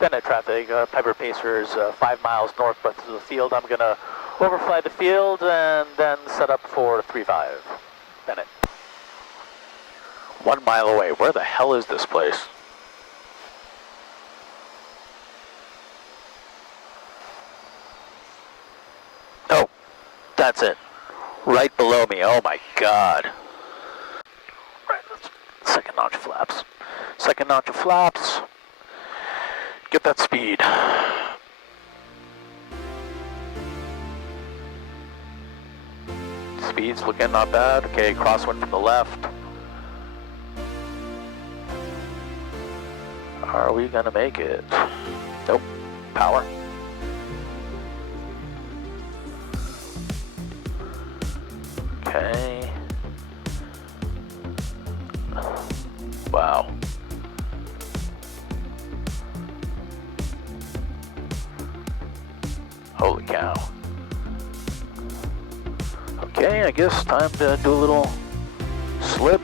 Bennett traffic, Piper Pacer is 5 miles northwest of the field. I'm going to overfly the field and then set up for 3-5. Bennett. 1 mile away. Where the hell is this place? Oh, that's it. Right below me. Oh my God. Right, second notch of flaps. Second notch of flaps. Get that speed. Speed's looking not bad. Okay, crosswind from the left. Are we gonna make it? Nope. Power. Okay. Wow. Holy cow. Okay, I guess time to do a little slip.